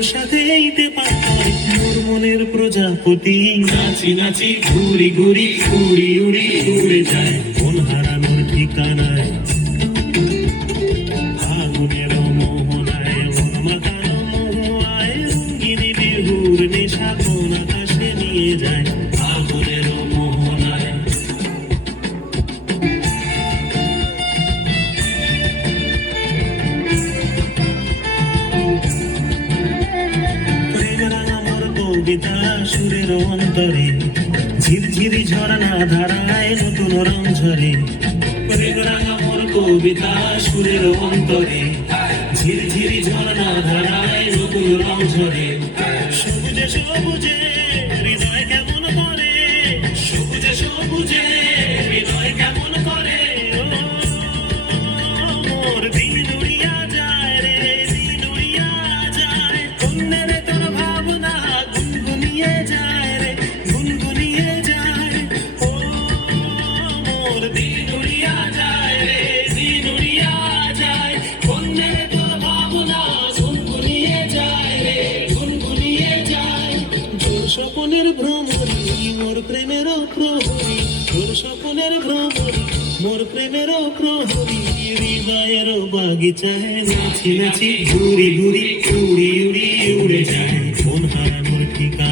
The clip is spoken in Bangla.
তোর সাথে এইতে পারি মোর মনের প্রজাপতি নাচি নাচি ঘুরি ঘুরি উড়ি উড়ি উড়ে যায় মন হারানোর ঠিকানায় আগুনের মোহনায় মন মাতানো মোহায় রঙ্গিনী বিহুর নেশা কোন আকাশে নিয়ে যায় আগুনের মোহনায় কবিতা সুরের অন্তরে ঝিরঝিরি ঝরনা ধারায় নতুন রং ঝরে প্রেম রাঙা মোর কবিতা সুরের অন্তরে ঝিরঝিরি ঝরনা ধারায় নতুন রং ঝরে সবুজে সবুজে হৃদয় কেমন করে সবুজে সবুজে হৃদয় কেমন করে মোর দিন উড়িয়া যায় রে দিন উড়িয়া যায় কন্যা তোর ভাবনা গুনগুনিয়ে যায় রে গুনগুনিয়ে যায় ও মোর দিন উড়িয়া যায় রে দিন উড়িয়া যায় কন্যা তোর ভাবনা গুনগুনিয়ে যায় রে গুনগুনিয়ে যায় তোর স্বপ্নের ভ্রমণী মোর প্রেমের প্রহরী তোর স্বপ্নের ভ্রমণী মোর প্রেমের প্রহরী হৃদয়ের বাগিচায় নাচি নাচি ঘুরি ঘুরি উড়ি উড়ি উড়ে যায় মন হারানোর ঠিকানা